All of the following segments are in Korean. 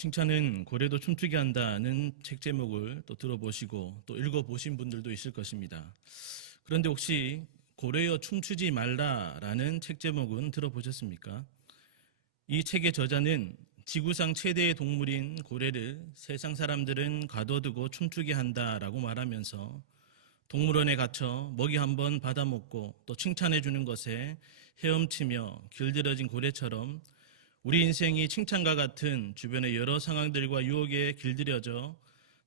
칭찬은 고래도 춤추게 한다는 책 제목을 또 들어보시고 또 읽어보신 분들도 있을 것입니다. 그런데 혹시 고래여 춤추지 말라라는 책 제목은 들어보셨습니까? 이 책의 저자는 지구상 최대의 동물인 고래를 세상 사람들은 가둬두고 춤추게 한다라고 말하면서 동물원에 갇혀 먹이 한번 받아먹고 또 칭찬해 주는 것에 헤엄치며 길들여진 고래처럼 우리 인생이 칭찬과 같은 주변의 여러 상황들과 유혹에 길들여져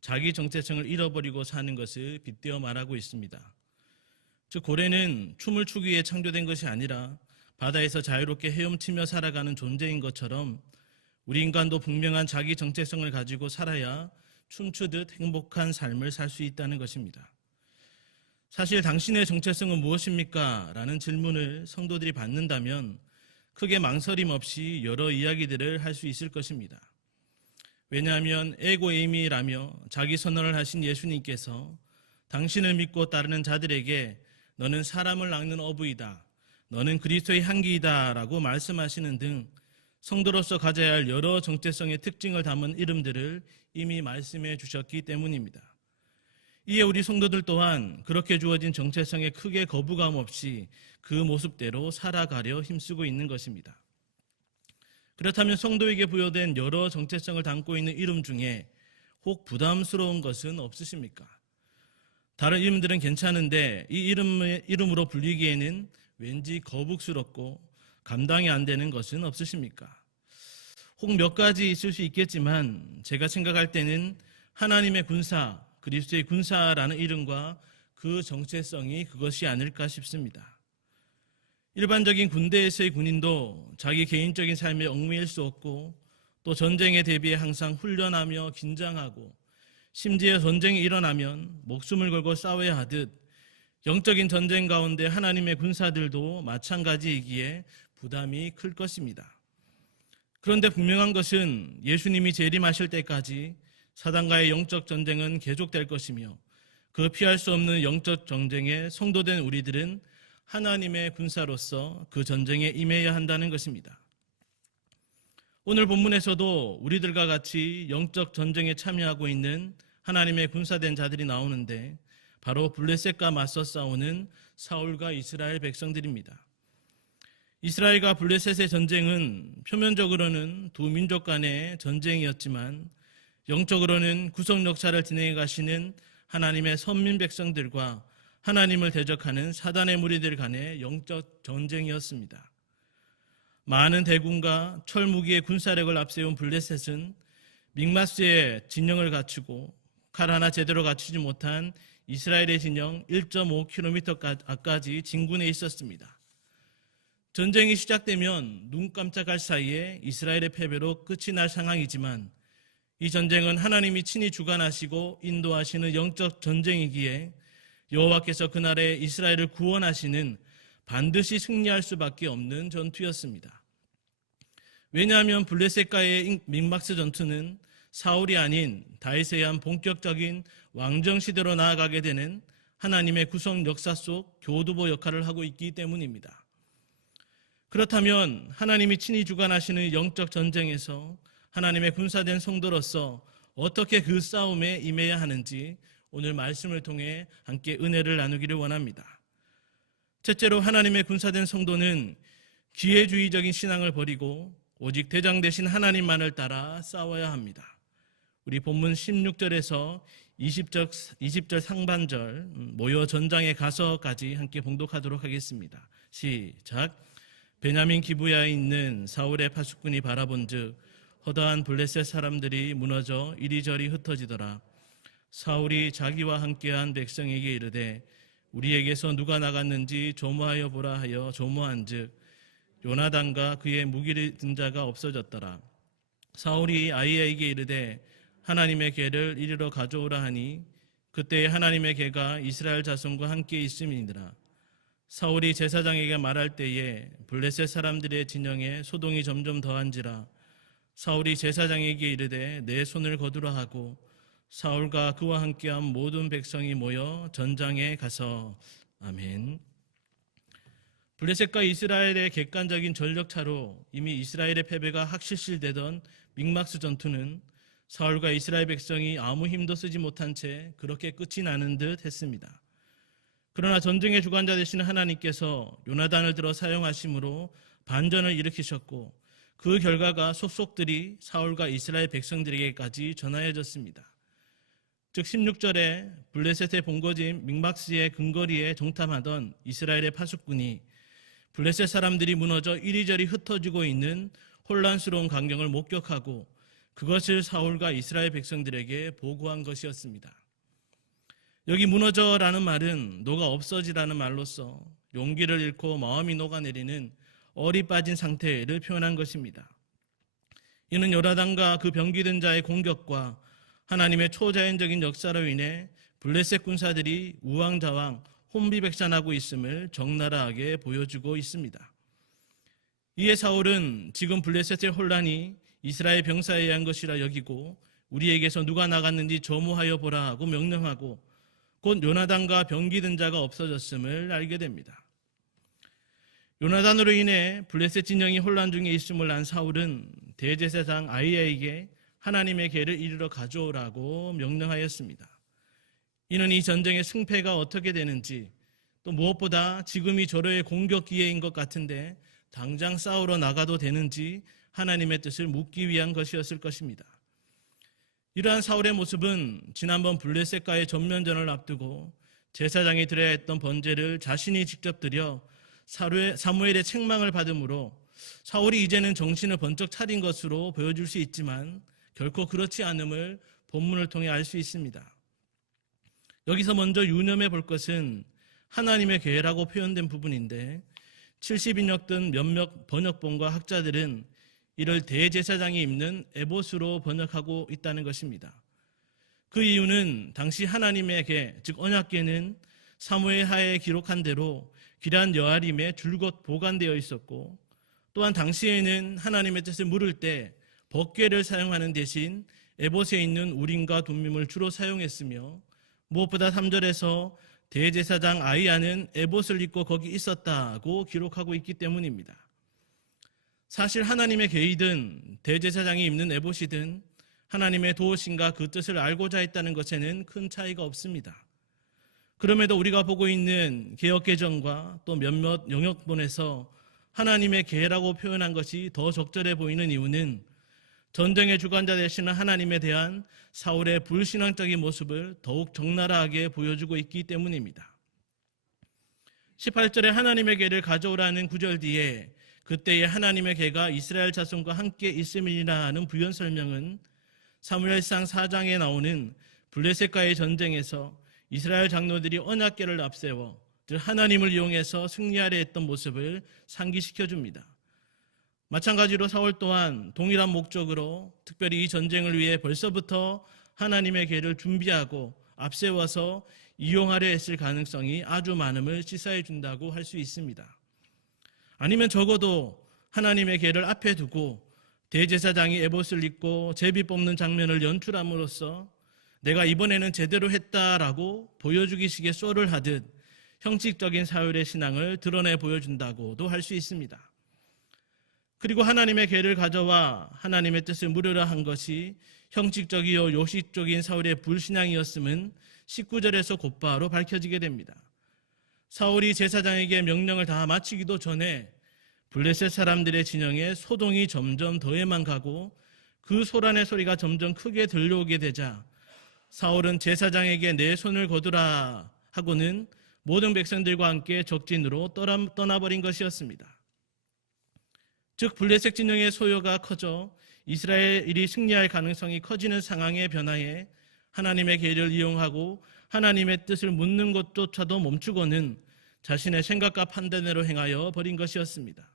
자기 정체성을 잃어버리고 사는 것을 빗대어 말하고 있습니다. 즉 고래는 춤을 추기 위해 창조된 것이 아니라 바다에서 자유롭게 헤엄치며 살아가는 존재인 것처럼 우리 인간도 분명한 자기 정체성을 가지고 살아야 춤추듯 행복한 삶을 살 수 있다는 것입니다. 사실 당신의 정체성은 무엇입니까? 라는 질문을 성도들이 받는다면 크게 망설임 없이 여러 이야기들을 할 수 있을 것입니다. 왜냐하면 에고 에이미라며 자기 선언을 하신 예수님께서 당신을 믿고 따르는 자들에게 너는 사람을 낚는 어부이다, 너는 그리스도의 향기이다 라고 말씀하시는 등 성도로서 가져야 할 여러 정체성의 특징을 담은 이름들을 이미 말씀해 주셨기 때문입니다. 이에 우리 성도들 또한 그렇게 주어진 정체성에 크게 거부감 없이 그 모습대로 살아가려 힘쓰고 있는 것입니다. 그렇다면 성도에게 부여된 여러 정체성을 담고 있는 이름 중에 혹 부담스러운 것은 없으십니까? 다른 이름들은 괜찮은데 이 이름으로 불리기에는 왠지 거북스럽고 감당이 안 되는 것은 없으십니까? 혹 몇 가지 있을 수 있겠지만 제가 생각할 때는 하나님의 군사, 그리스도의 군사라는 이름과 그 정체성이 그것이 아닐까 싶습니다. 일반적인 군대에서의 군인도 자기 개인적인 삶에 얽매일 수 없고 또 전쟁에 대비해 항상 훈련하며 긴장하고 심지어 전쟁이 일어나면 목숨을 걸고 싸워야 하듯 영적인 전쟁 가운데 하나님의 군사들도 마찬가지이기에 부담이 클 것입니다. 그런데 분명한 것은 예수님이 재림하실 때까지 사단과의 영적 전쟁은 계속될 것이며 그 피할 수 없는 영적 전쟁에 성도된 우리들은 하나님의 군사로서 그 전쟁에 임해야 한다는 것입니다. 오늘 본문에서도 우리들과 같이 영적 전쟁에 참여하고 있는 하나님의 군사된 자들이 나오는데 바로 블레셋과 맞서 싸우는 사울과 이스라엘 백성들입니다. 이스라엘과 블레셋의 전쟁은 표면적으로는 두 민족 간의 전쟁이었지만 영적으로는 구속 역사를 진행해 가시는 하나님의 선민 백성들과 하나님을 대적하는 사단의 무리들 간의 영적 전쟁이었습니다. 많은 대군과 철무기의 군사력을 앞세운 블레셋은 믹마스의 진영을 갖추고 칼 하나 제대로 갖추지 못한 이스라엘의 진영 1.5km 앞까지 진군해 있었습니다. 전쟁이 시작되면 눈 깜짝할 사이에 이스라엘의 패배로 끝이 날 상황이지만 이 전쟁은 하나님이 친히 주관하시고 인도하시는 영적 전쟁이기에 여호와께서 그날에 이스라엘을 구원하시는 반드시 승리할 수밖에 없는 전투였습니다. 왜냐하면 블레셋과의 믹막스 전투는 사울이 아닌 다윗에 의한 본격적인 왕정 시대로 나아가게 되는 하나님의 구속 역사 속 교두보 역할을 하고 있기 때문입니다. 그렇다면 하나님이 친히 주관하시는 영적 전쟁에서 하나님의 군사된 성도로서 어떻게 그 싸움에 임해야 하는지 오늘 말씀을 통해 함께 은혜를 나누기를 원합니다. 첫째로 하나님의 군사된 성도는 기회주의적인 신앙을 버리고 오직 대장 되신 하나님만을 따라 싸워야 합니다. 우리 본문 16절에서 20절 상반절 모여 전장에 가서까지 함께 봉독하도록 하겠습니다. 시작. 베냐민 기브야에 있는 사울의 파수꾼이 바라본즉 허다한 블레셋 사람들이 무너져 이리저리 흩어지더라. 사울이 자기와 함께한 백성에게 이르되 우리에게서 누가 나갔는지 조모하여 보라 하여 조모한즉 요나단과 그의 무기를 든 자가 없어졌더라. 사울이 아히야에게 이르되 하나님의 궤를 이리로 가져오라 하니 그때 하나님의 궤가 이스라엘 자손과 함께 있음이니라. 사울이 제사장에게 말할 때에 블레셋 사람들의 진영에 소동이 점점 더한지라. 사울이 제사장에게 이르되 내 손을 거두라 하고 사울과 그와 함께한 모든 백성이 모여 전장에 가서 아멘. 블레셋과 이스라엘의 객관적인 전력차로 이미 이스라엘의 패배가 확실시되던 믹막스 전투는 사울과 이스라엘 백성이 아무 힘도 쓰지 못한 채 그렇게 끝이 나는 듯 했습니다. 그러나 전쟁의 주관자 되시는 하나님께서 요나단을 들어 사용하심으로 반전을 일으키셨고 그 결과가 속속들이 사울과 이스라엘 백성들에게까지 전하여졌습니다. 즉 16절에 블레셋의 본거지인 믹막스의 근거리에 정탐하던 이스라엘의 파수꾼이 블레셋 사람들이 무너져 이리저리 흩어지고 있는 혼란스러운 광경을 목격하고 그것을 사울과 이스라엘 백성들에게 보고한 것이었습니다. 여기 무너져라는 말은 녹아 없어지라는 말로서 용기를 잃고 마음이 녹아내리는 얼이 빠진 상태를 표현한 것입니다. 이는 요나단과 그 병기든 자의 공격과 하나님의 초자연적인 역사로 인해 블레셋 군사들이 우왕좌왕 혼비백산하고 있음을 적나라하게 보여주고 있습니다. 이에 사울은 지금 블레셋의 혼란이 이스라엘 병사에 의한 것이라 여기고 우리에게서 누가 나갔는지 조모하여 보라 하고 명령하고 곧 요나단과 병기든 자가 없어졌음을 알게 됩니다. 요나단으로 인해 블레셋 진영이 혼란 중에 있음을 안 사울은 대제사장 아히야에게 하나님의 계를 이르러 가져오라고 명령하였습니다. 이는 이 전쟁의 승패가 어떻게 되는지 또 무엇보다 지금이 절호의 공격 기회인 것 같은데 당장 싸우러 나가도 되는지 하나님의 뜻을 묻기 위한 것이었을 것입니다. 이러한 사울의 모습은 지난번 블레셋과의 전면전을 앞두고 제사장이 드려야 했던 번제를 자신이 직접 드려 사무엘의 책망을 받음으로 사울이 이제는 정신을 번쩍 차린 것으로 보여줄 수 있지만 결코 그렇지 않음을 본문을 통해 알 수 있습니다. 여기서 먼저 유념해 볼 것은 하나님의 계획이라고 표현된 부분인데 70인역 등 몇몇 번역본과 학자들은 이를 대제사장이 입는 에봇으로 번역하고 있다는 것입니다. 그 이유는 당시 하나님의 계, 즉 언약궤는 사무엘 하에 기록한 대로 기럧 여아림에 줄곧 보관되어 있었고 또한 당시에는 하나님의 뜻을 물을 때 법궤를 사용하는 대신 에봇에 있는 우림과 둠밈을 주로 사용했으며 무엇보다 3절에서 대제사장 아히야는 에봇을 입고 거기 있었다고 기록하고 있기 때문입니다. 사실 하나님의 계이든 대제사장이 입는 에봇이든 하나님의 도우심과 그 뜻을 알고자 했다는 것에는 큰 차이가 없습니다. 그럼에도 우리가 보고 있는 개역개정과 또 몇몇 영역본에서 하나님의 계라고 표현한 것이 더 적절해 보이는 이유는 전쟁의 주관자 되시는 하나님에 대한 사울의 불신앙적인 모습을 더욱 적나라하게 보여주고 있기 때문입니다. 18절에 하나님의 계를 가져오라는 구절 뒤에 그때의 하나님의 계가 이스라엘 자손과 함께 있음이라 하는 부연 설명은 사무엘상 4장에 나오는 블레셋과의 전쟁에서 이스라엘 장로들이 언약궤를 앞세워 즉 하나님을 이용해서 승리하려 했던 모습을 상기시켜 줍니다. 마찬가지로 사울 또한 동일한 목적으로 특별히 이 전쟁을 위해 벌써부터 하나님의 계를 준비하고 앞세워서 이용하려 했을 가능성이 아주 많음을 시사해 준다고 할 수 있습니다. 아니면 적어도 하나님의 계를 앞에 두고 대제사장이 에봇을 입고 제비 뽑는 장면을 연출함으로써 내가 이번에는 제대로 했다라고 보여주기식의 쇼를 하듯 형식적인 사울의 신앙을 드러내 보여준다고도 할 수 있습니다. 그리고 하나님의 계를 가져와 하나님의 뜻을 물으려 한 것이 형식적이요 요식적인 사울의 불신앙이었음은 19절에서 곧바로 밝혀지게 됩니다. 사울이 제사장에게 명령을 다 마치기도 전에 블레셋 사람들의 진영에 소동이 점점 더해만 가고 그 소란의 소리가 점점 크게 들려오게 되자 사울은 제사장에게 내 손을 거두라 하고는 모든 백성들과 함께 적진으로 떠나버린 것이었습니다. 즉 블레셋 진영의 소요가 커져 이스라엘이 승리할 가능성이 커지는 상황에 변화해 하나님의 계를 이용하고 하나님의 뜻을 묻는 것조차도 멈추고는 자신의 생각과 판단대로 행하여 버린 것이었습니다.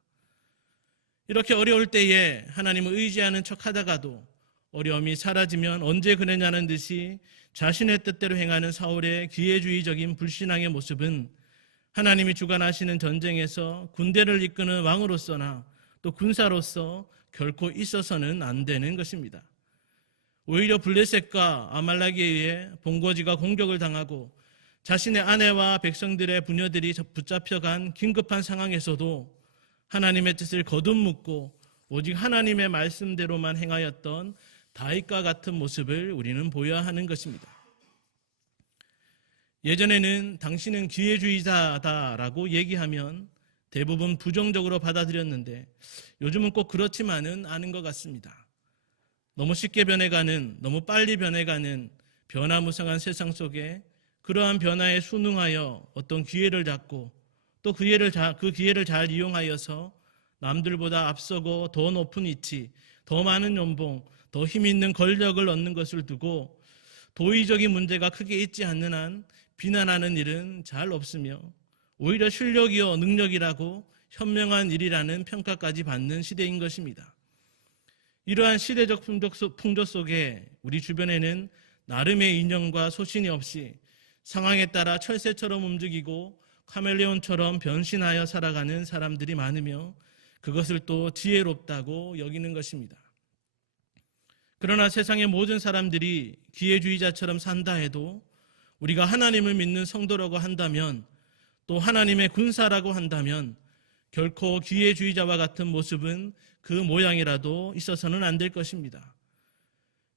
이렇게 어려울 때에 하나님을 의지하는 척하다가도 어려움이 사라지면 언제 그랬냐는 듯이 자신의 뜻대로 행하는 사울의 기회주의적인 불신앙의 모습은 하나님이 주관하시는 전쟁에서 군대를 이끄는 왕으로서나 또 군사로서 결코 있어서는 안 되는 것입니다. 오히려 블레셋과 아말렉에 의해 본거지가 공격을 당하고 자신의 아내와 백성들의 부녀들이 붙잡혀간 긴급한 상황에서도 하나님의 뜻을 거듭 묻고 오직 하나님의 말씀대로만 행하였던 다윗과 같은 모습을 우리는 보여야 하는 것입니다. 예전에는 당신은 기회주의자다라고 얘기하면 대부분 부정적으로 받아들였는데 요즘은 꼭 그렇지만은 않은 것 같습니다. 너무 쉽게 변해가는, 너무 빨리 변해가는 변화무쌍한 세상 속에 그러한 변화에 순응하여 어떤 기회를 잡고 또 그 기회를 잘 이용하여서 남들보다 앞서고 더 높은 위치, 더 많은 연봉, 더 힘 있는 권력을 얻는 것을 두고 도의적인 문제가 크게 있지 않는 한 비난하는 일은 잘 없으며 오히려 실력이요 능력이라고 현명한 일이라는 평가까지 받는 시대인 것입니다. 이러한 시대적 풍조 속에 우리 주변에는 나름의 인연과 소신이 없이 상황에 따라 철새처럼 움직이고 카멜레온처럼 변신하여 살아가는 사람들이 많으며 그것을 또 지혜롭다고 여기는 것입니다. 그러나 세상의 모든 사람들이 기회주의자처럼 산다 해도 우리가 하나님을 믿는 성도라고 한다면 또 하나님의 군사라고 한다면 결코 기회주의자와 같은 모습은 그 모양이라도 있어서는 안 될 것입니다.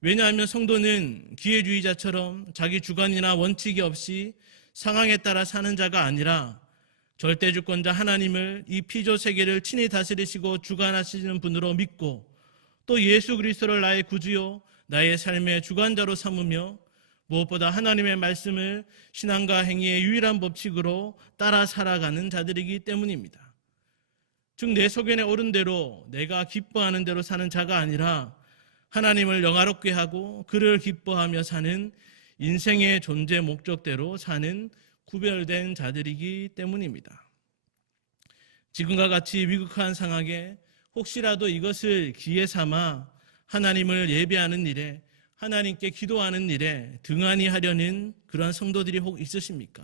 왜냐하면 성도는 기회주의자처럼 자기 주관이나 원칙이 없이 상황에 따라 사는 자가 아니라 절대주권자 하나님을 이 피조 세계를 친히 다스리시고 주관하시는 분으로 믿고 또 예수 그리스도를 나의 구주요 나의 삶의 주관자로 삼으며 무엇보다 하나님의 말씀을 신앙과 행위의 유일한 법칙으로 따라 살아가는 자들이기 때문입니다. 즉 내 소견에 옳은 대로 내가 기뻐하는 대로 사는 자가 아니라 하나님을 영화롭게 하고 그를 기뻐하며 사는 인생의 존재 목적대로 사는 구별된 자들이기 때문입니다. 지금과 같이 위급한 상황에 혹시라도 이것을 기회 삼아 하나님을 예배하는 일에 하나님께 기도하는 일에 등한히 하려는 그러한 성도들이 혹 있으십니까?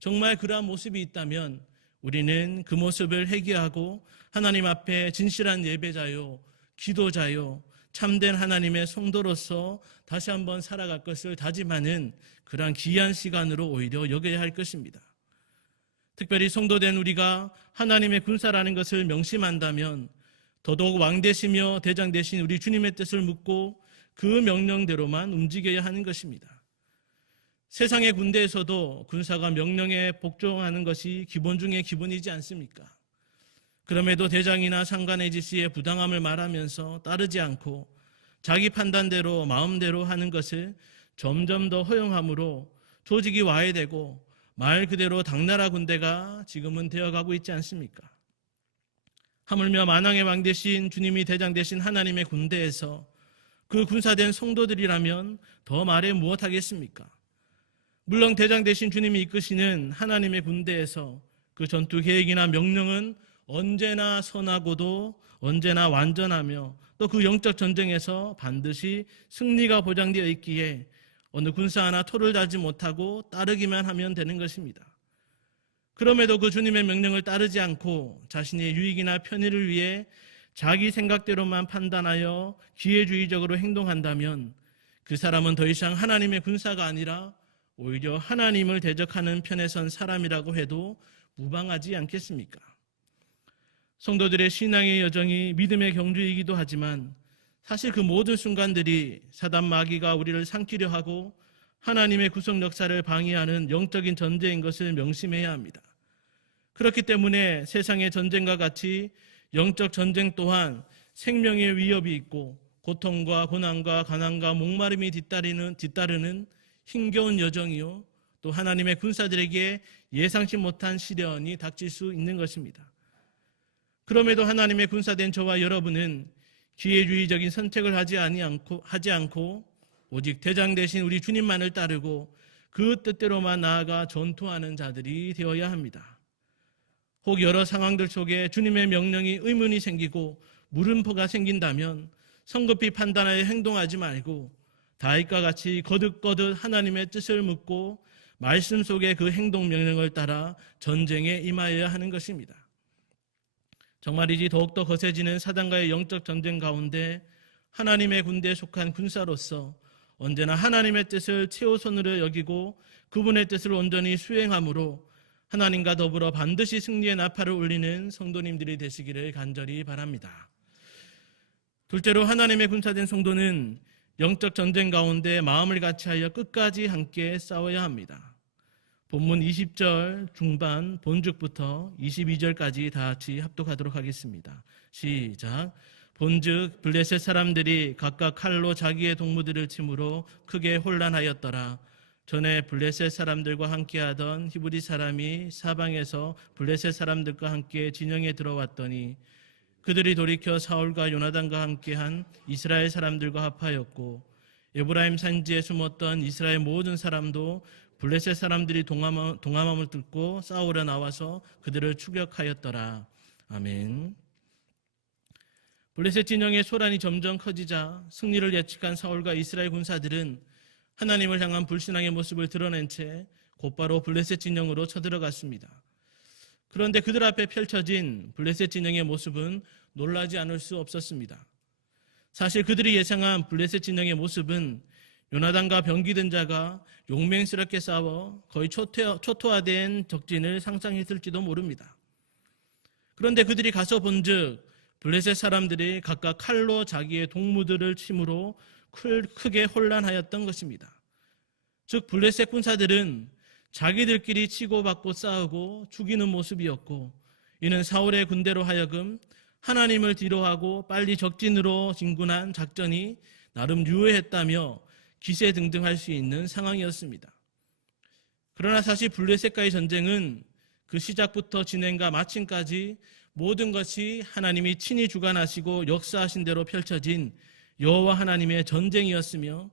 정말 그러한 모습이 있다면 우리는 그 모습을 회개하고 하나님 앞에 진실한 예배자요, 기도자요, 참된 하나님의 성도로서 다시 한번 살아갈 것을 다짐하는 그러한 귀한 시간으로 오히려 여겨야 할 것입니다. 특별히 성도된 우리가 하나님의 군사라는 것을 명심한다면 더더욱 왕 되시며 대장 되신 우리 주님의 뜻을 묻고 그 명령대로만 움직여야 하는 것입니다. 세상의 군대에서도 군사가 명령에 복종하는 것이 기본 중의 기본이지 않습니까? 그럼에도 대장이나 상관의 지시에 부당함을 말하면서 따르지 않고 자기 판단대로 마음대로 하는 것을 점점 더 허용함으로 조직이 와해되고 말 그대로 당나라 군대가 지금은 되어가고 있지 않습니까? 하물며 만왕의 왕 되신 주님이 대장 되신 하나님의 군대에서 그 군사된 성도들이라면 더 말해 무엇하겠습니까? 물론 대장 되신 주님이 이끄시는 하나님의 군대에서 그 전투 계획이나 명령은 언제나 선하고도 언제나 완전하며 또 그 영적 전쟁에서 반드시 승리가 보장되어 있기에 어느 군사 하나 토를 달지 못하고 따르기만 하면 되는 것입니다. 그럼에도 그 주님의 명령을 따르지 않고 자신의 유익이나 편의를 위해 자기 생각대로만 판단하여 기회주의적으로 행동한다면 그 사람은 더 이상 하나님의 군사가 아니라 오히려 하나님을 대적하는 편에 선 사람이라고 해도 무방하지 않겠습니까? 성도들의 신앙의 여정이 믿음의 경주이기도 하지만 사실 그 모든 순간들이 사단 마귀가 우리를 삼키려 하고 하나님의 구속 역사를 방해하는 영적인 전쟁인 것을 명심해야 합니다. 그렇기 때문에 세상의 전쟁과 같이 영적 전쟁 또한 생명의 위협이 있고 고통과 고난과 가난과 목마름이 뒤따르는 힘겨운 여정이요 또 하나님의 군사들에게 예상치 못한 시련이 닥칠 수 있는 것입니다. 그럼에도 하나님의 군사된 저와 여러분은 기회주의적인 선택을 하지 않고 오직 대장 되신 우리 주님만을 따르고 그 뜻대로만 나아가 전투하는 자들이 되어야 합니다. 혹 여러 상황들 속에 주님의 명령이 의문이 생기고 물음표가 생긴다면 성급히 판단하여 행동하지 말고 다윗과 같이 거듭거듭 하나님의 뜻을 묻고 말씀 속의 그 행동 명령을 따라 전쟁에 임하여야 하는 것입니다. 정말이지 더욱더 거세지는 사단과의 영적 전쟁 가운데 하나님의 군대에 속한 군사로서 언제나 하나님의 뜻을 최우선으로 여기고 그분의 뜻을 온전히 수행함으로 하나님과 더불어 반드시 승리의 나팔을 울리는 성도님들이 되시기를 간절히 바랍니다. 둘째로 하나님의 군사된 성도는 영적 전쟁 가운데 마음을 같이하여 끝까지 함께 싸워야 합니다. 본문 20절 중반 본죽부터 22절까지 다 같이 합독하도록 하겠습니다. 시작. 본즉 블레셋 사람들이 각각 칼로 자기의 동무들을 침으로 크게 혼란하였더라. 전에 블레셋 사람들과 함께하던 히브리 사람이 사방에서 블레셋 사람들과 함께 진영에 들어왔더니 그들이 돌이켜 사울과 요나단과 함께한 이스라엘 사람들과 합하였고 에브라임 산지에 숨었던 이스라엘 모든 사람도 블레셋 사람들이 동함함을 듣고 싸우러 나와서 그들을 추격하였더라. 아멘. 블레셋 진영의 소란이 점점 커지자 승리를 예측한 사울과 이스라엘 군사들은 하나님을 향한 불신앙의 모습을 드러낸 채 곧바로 블레셋 진영으로 쳐들어갔습니다. 그런데 그들 앞에 펼쳐진 블레셋 진영의 모습은 놀라지 않을 수 없었습니다. 사실 그들이 예상한 블레셋 진영의 모습은 요나단과 병기든 자가 용맹스럽게 싸워 거의 초토화된 적진을 상상했을지도 모릅니다. 그런데 그들이 가서 본즉 블레셋 사람들이 각각 칼로 자기의 동무들을 침으로 크게 혼란하였던 것입니다. 즉 블레셋 군사들은 자기들끼리 치고받고 싸우고 죽이는 모습이었고, 이는 사울의 군대로 하여금 하나님을 뒤로하고 빨리 적진으로 진군한 작전이 나름 유효했다며 기세등등할 수 있는 상황이었습니다. 그러나 사실 블레셋과의 전쟁은 그 시작부터 진행과 마침까지 모든 것이 하나님이 친히 주관하시고 역사하신 대로 펼쳐진 여호와 하나님의 전쟁이었으며,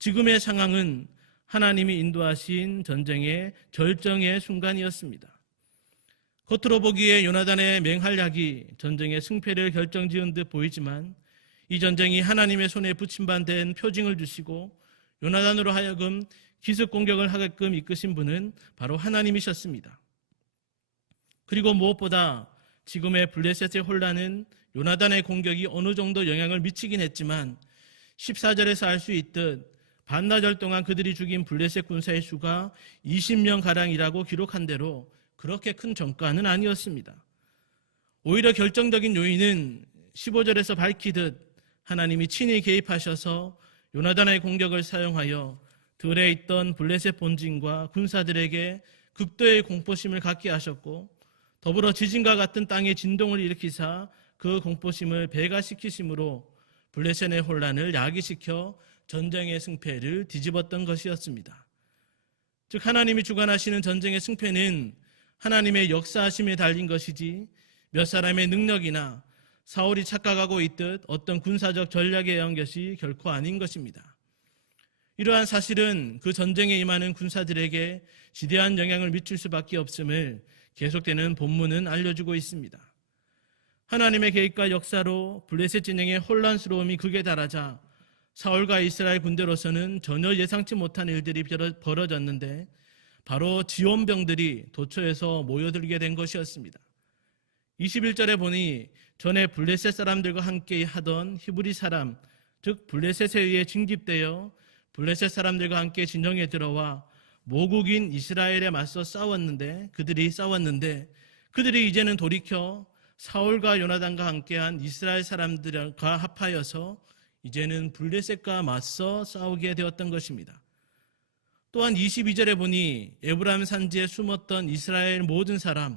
지금의 상황은 하나님이 인도하신 전쟁의 절정의 순간이었습니다. 겉으로 보기에 요나단의 맹활약이 전쟁의 승패를 결정지은 듯 보이지만 이 전쟁이 하나님의 손에 붙임반된 표징을 주시고 요나단으로 하여금 기습 공격을 하게끔 이끄신 분은 바로 하나님이셨습니다. 그리고 무엇보다 지금의 블레셋의 혼란은 요나단의 공격이 어느 정도 영향을 미치긴 했지만 14절에서 알 수 있듯 반나절 동안 그들이 죽인 블레셋 군사의 수가 20명가량이라고 기록한 대로 그렇게 큰 전과는 아니었습니다. 오히려 결정적인 요인은 15절에서 밝히듯 하나님이 친히 개입하셔서 요나단의 공격을 사용하여 들에 있던 블레셋 본진과 군사들에게 극도의 공포심을 갖게 하셨고, 더불어 지진과 같은 땅의 진동을 일으키사 그 공포심을 배가시키심으로 블레셋의 혼란을 야기시켜 전쟁의 승패를 뒤집었던 것이었습니다. 즉 하나님이 주관하시는 전쟁의 승패는 하나님의 역사하심에 달린 것이지 몇 사람의 능력이나 사울이 착각하고 있듯 어떤 군사적 전략에 의한 것이 결코 아닌 것입니다. 이러한 사실은 그 전쟁에 임하는 군사들에게 지대한 영향을 미칠 수밖에 없음을 계속되는 본문은 알려주고 있습니다. 하나님의 계획과 역사로 블레셋 진영의 혼란스러움이 극에 달하자 사울과 이스라엘 군대로서는 전혀 예상치 못한 일들이 벌어졌는데 바로 지원병들이 도처에서 모여들게 된 것이었습니다. 21절에 보니 전에 블레셋 사람들과 함께 하던 히브리 사람, 즉 블레셋에 의해 징집되어 블레셋 사람들과 함께 진영에 들어와 모국인 이스라엘에 맞서 그들이 이제는 돌이켜 사울과 요나단과 함께한 이스라엘 사람들과 합하여서 이제는 블레셋과 맞서 싸우게 되었던 것입니다. 또한 22절에 보니 에브라임 산지에 숨었던 이스라엘 모든 사람,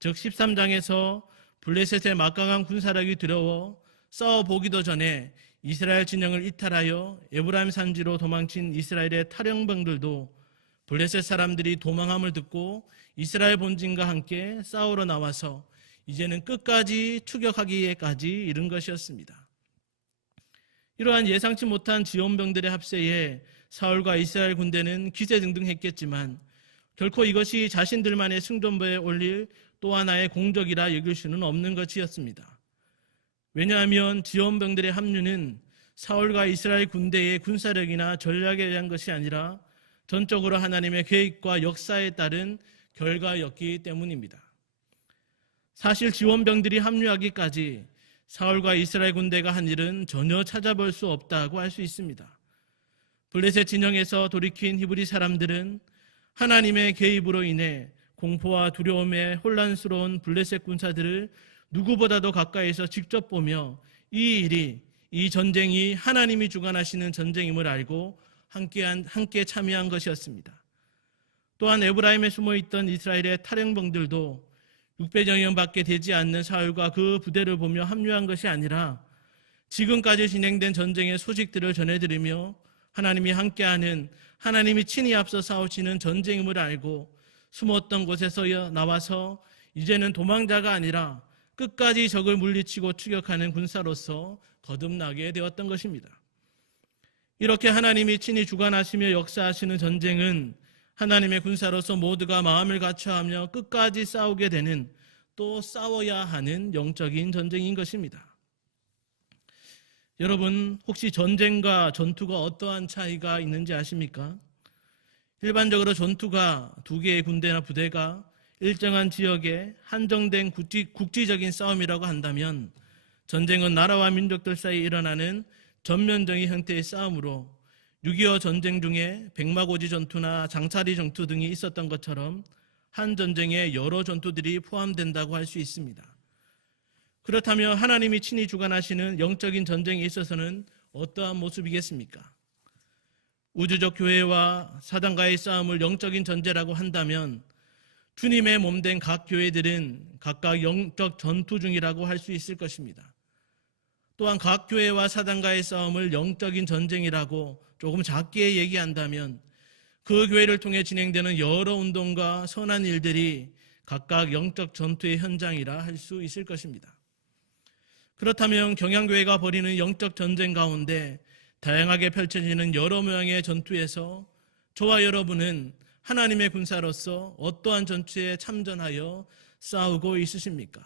즉 13장에서 블레셋의 막강한 군사력이 두려워 싸워보기도 전에 이스라엘 진영을 이탈하여 에브라임 산지로 도망친 이스라엘의 탈영병들도 블레셋 사람들이 도망함을 듣고 이스라엘 본진과 함께 싸우러 나와서 이제는 끝까지 추격하기에까지 이른 것이었습니다. 이러한 예상치 못한 지원병들의 합세에 사울과 이스라엘 군대는 기세등등했겠지만 결코 이것이 자신들만의 승전보에 올릴 또 하나의 공적이라 여길 수는 없는 것이었습니다. 왜냐하면 지원병들의 합류는 사울과 이스라엘 군대의 군사력이나 전략에 의한 것이 아니라 전적으로 하나님의 계획과 역사에 따른 결과였기 때문입니다. 사실 지원병들이 합류하기까지 사울과 이스라엘 군대가 한 일은 전혀 찾아볼 수 없다고 할 수 있습니다. 블레셋 진영에서 돌이킨 히브리 사람들은 하나님의 개입으로 인해 공포와 두려움에 혼란스러운 블레셋 군사들을 누구보다도 가까이서 직접 보며 이 일이 이 전쟁이 하나님이 주관하시는 전쟁임을 알고 함께 참여한 것이었습니다. 또한 에브라임에 숨어있던 이스라엘의 탈영병들도 600여 명밖에 되지 않는 사울과 그 부대를 보며 합류한 것이 아니라 지금까지 진행된 전쟁의 소식들을 전해드리며 하나님이 함께하는, 하나님이 친히 앞서 싸우시는 전쟁임을 알고 숨었던 곳에서 나와서 이제는 도망자가 아니라 끝까지 적을 물리치고 추격하는 군사로서 거듭나게 되었던 것입니다. 이렇게 하나님이 친히 주관하시며 역사하시는 전쟁은 하나님의 군사로서 모두가 마음을 갖춰하며 끝까지 싸우게 되는, 또 싸워야 하는 영적인 전쟁인 것입니다. 여러분, 혹시 전쟁과 전투가 어떠한 차이가 있는지 아십니까? 일반적으로 전투가 두 개의 군대나 부대가 일정한 지역에 한정된 국지적인 싸움이라고 한다면, 전쟁은 나라와 민족들 사이에 일어나는 전면적인 형태의 싸움으로 6.25 전쟁 중에 백마고지 전투나 장차리 전투 등이 있었던 것처럼 한 전쟁에 여러 전투들이 포함된다고 할 수 있습니다. 그렇다면 하나님이 친히 주관하시는 영적인 전쟁에 있어서는 어떠한 모습이겠습니까? 우주적 교회와 사단과의 싸움을 영적인 전쟁이라고 한다면 주님의 몸된 각 교회들은 각각 영적 전투 중이라고 할 수 있을 것입니다. 또한 각 교회와 사단과의 싸움을 영적인 전쟁이라고 조금 작게 얘기한다면 그 교회를 통해 진행되는 여러 운동과 선한 일들이 각각 영적 전투의 현장이라 할 수 있을 것입니다. 그렇다면 경양교회가 벌이는 영적 전쟁 가운데 다양하게 펼쳐지는 여러 모양의 전투에서 저와 여러분은 하나님의 군사로서 어떠한 전투에 참전하여 싸우고 있으십니까?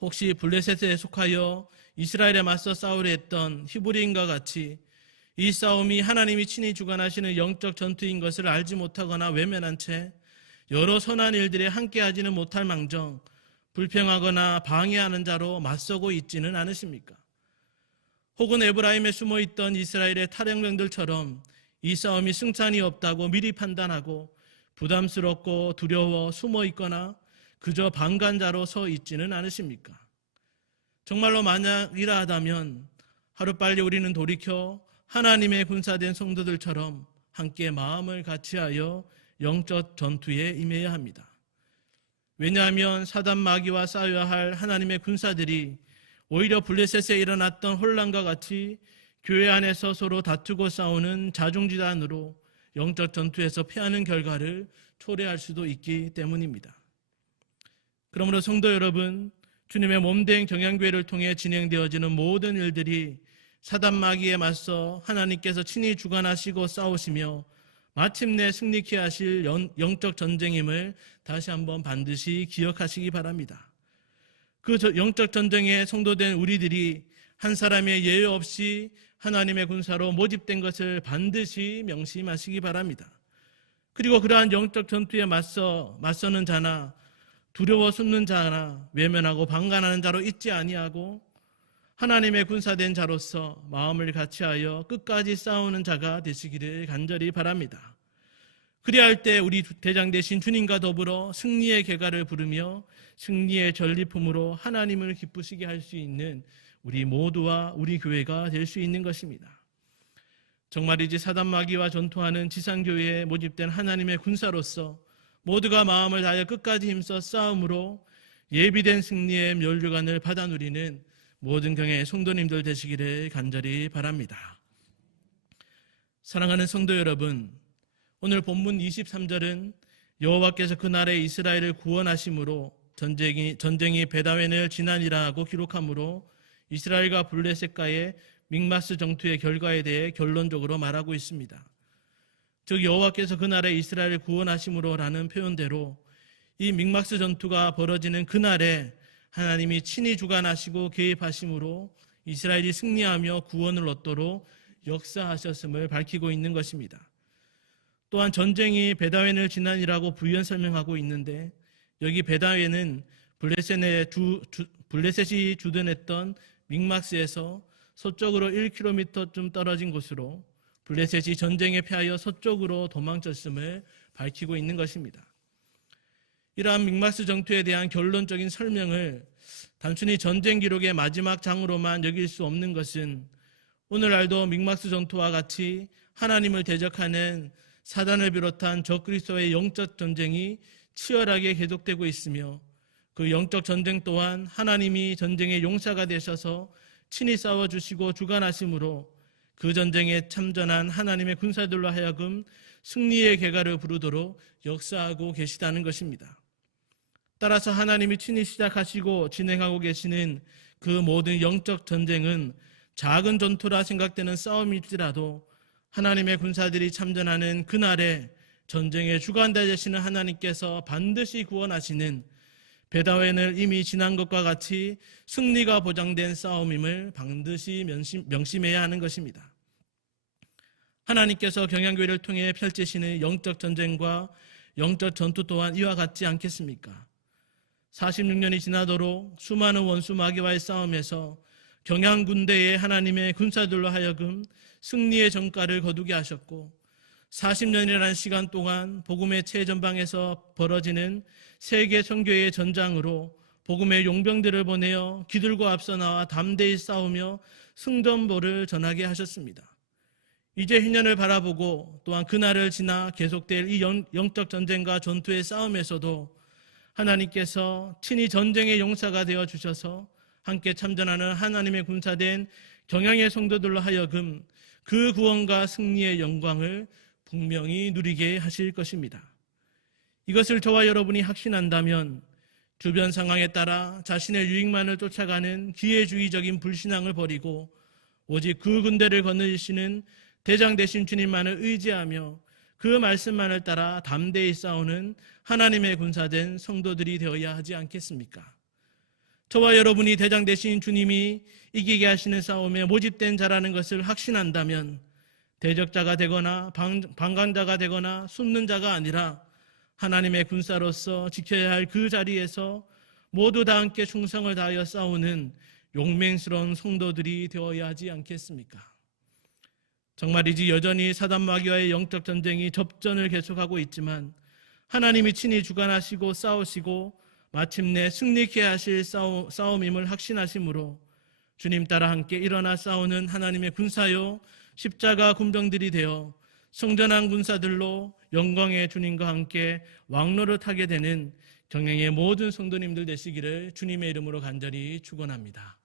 혹시 블레셋에 속하여 이스라엘에 맞서 싸우려 했던 히브리인과 같이 이 싸움이 하나님이 친히 주관하시는 영적 전투인 것을 알지 못하거나 외면한 채 여러 선한 일들에 함께하지는 못할 망정 불평하거나 방해하는 자로 맞서고 있지는 않으십니까? 혹은 에브라임에 숨어있던 이스라엘의 탈영병들처럼 이 싸움이 승산이 없다고 미리 판단하고 부담스럽고 두려워 숨어있거나 그저 방관자로 서 있지는 않으십니까? 정말로 만약이라 하다면 하루빨리 우리는 돌이켜 하나님의 군사된 성도들처럼 함께 마음을 같이하여 영적 전투에 임해야 합니다. 왜냐하면 사단 마귀와 싸워야 할 하나님의 군사들이 오히려 블레셋에 일어났던 혼란과 같이 교회 안에서 서로 다투고 싸우는 자중지단으로 영적 전투에서 패하는 결과를 초래할 수도 있기 때문입니다. 그러므로 성도 여러분, 주님의 몸된 경양교회를 통해 진행되어지는 모든 일들이 사단 마귀에 맞서 하나님께서 친히 주관하시고 싸우시며 마침내 승리케 하실 영적 전쟁임을 다시 한번 반드시 기억하시기 바랍니다. 그 영적 전쟁에 성도된 우리들이 한 사람의 예외 없이 하나님의 군사로 모집된 것을 반드시 명심하시기 바랍니다. 그리고 그러한 영적 전투에 맞서는 자나 두려워 숨는 자나 외면하고 방관하는 자로 있지 아니하고 하나님의 군사된 자로서 마음을 같이하여 끝까지 싸우는 자가 되시기를 간절히 바랍니다. 그리할 때 우리 대장 되신 주님과 더불어 승리의 계가를 부르며 승리의 전리품으로 하나님을 기쁘시게 할 수 있는 우리 모두와 우리 교회가 될 수 있는 것입니다. 정말이지 사단 마귀와 전투하는 지상교회에 모집된 하나님의 군사로서 모두가 마음을 다하여 끝까지 힘써 싸움으로 예비된 승리의 면류관을 받아 누리는 모든 경의 성도님들 되시기를 간절히 바랍니다. 사랑하는 성도 여러분, 오늘 본문 23절은 여호와께서 그날에 이스라엘을 구원하심으로 전쟁이 베다웬을 지나니라 하고 기록하므로 이스라엘과 블레셋과의 믹마스 전투의 결과에 대해 결론적으로 말하고 있습니다. 즉 여호와께서 그날에 이스라엘을 구원하심으로라는 표현대로 이 믹마스 전투가 벌어지는 그날에 하나님이 친히 주관하시고 개입하심으로 이스라엘이 승리하며 구원을 얻도록 역사하셨음을 밝히고 있는 것입니다. 또한 전쟁이 베다웬을 지나니라고 부연 설명하고 있는데 여기 베다웬은 블레셋이 주둔했던 믹마스에서 서쪽으로 1km쯤 떨어진 곳으로 블레셋이 전쟁에 패하여 서쪽으로 도망쳤음을 밝히고 있는 것입니다. 이러한 믹마스 전투에 대한 결론적인 설명을 단순히 전쟁 기록의 마지막 장으로만 여길 수 없는 것은 오늘날도 믹막스 전투와 같이 하나님을 대적하는 사단을 비롯한 적그리스도의 영적 전쟁이 치열하게 계속되고 있으며 그 영적 전쟁 또한 하나님이 전쟁의 용사가 되셔서 친히 싸워주시고 주관하심으로 그 전쟁에 참전한 하나님의 군사들로 하여금 승리의 계가를 부르도록 역사하고 계시다는 것입니다. 따라서 하나님이 친히 시작하시고 진행하고 계시는 그 모든 영적 전쟁은 작은 전투라 생각되는 싸움일지라도 하나님의 군사들이 참전하는 그날에 전쟁의 주관자 되시는 하나님께서 반드시 구원하시는 베다웬을 이미 지난 것과 같이 승리가 보장된 싸움임을 반드시 명심해야 하는 것입니다. 하나님께서 경양교회를 통해 펼치시는 영적 전쟁과 영적 전투 또한 이와 같지 않겠습니까? 46년이 지나도록 수많은 원수 마귀와의 싸움에서 경양군대의 하나님의 군사들로 하여금 승리의 전가를 거두게 하셨고 40년이라는 시간 동안 복음의 최전방에서 벌어지는 세계 선교의 전장으로 복음의 용병들을 보내어 기들고 앞서 나와 담대히 싸우며 승전보를 전하게 하셨습니다. 이제 희년을 바라보고 또한 그날을 지나 계속될 이 영적 전쟁과 전투의 싸움에서도 하나님께서 친히 전쟁의 용사가 되어 주셔서 함께 참전하는 하나님의 군사된 경양의 성도들로 하여금 그 구원과 승리의 영광을 분명히 누리게 하실 것입니다. 이것을 저와 여러분이 확신한다면 주변 상황에 따라 자신의 유익만을 쫓아가는 기회주의적인 불신앙을 버리고 오직 그 군대를 거느리시는 대장 되신 주님만을 의지하며 그 말씀만을 따라 담대히 싸우는 하나님의 군사된 성도들이 되어야 하지 않겠습니까? 저와 여러분이 대장 되신 주님이 이기게 하시는 싸움에 모집된 자라는 것을 확신한다면 대적자가 되거나 방관자가 되거나 숨는 자가 아니라 하나님의 군사로서 지켜야 할 그 자리에서 모두 다 함께 충성을 다하여 싸우는 용맹스러운 성도들이 되어야 하지 않겠습니까? 정말이지 여전히 사단 마귀와의 영적 전쟁이 접전을 계속하고 있지만 하나님이 친히 주관하시고 싸우시고 마침내 승리케 하실 싸움임을 확신하심으로 주님 따라 함께 일어나 싸우는 하나님의 군사요 십자가 군병들이 되어 성전한 군사들로 영광의 주님과 함께 왕노를 타게 되는 경양의 모든 성도님들 되시기를 주님의 이름으로 간절히 축원합니다.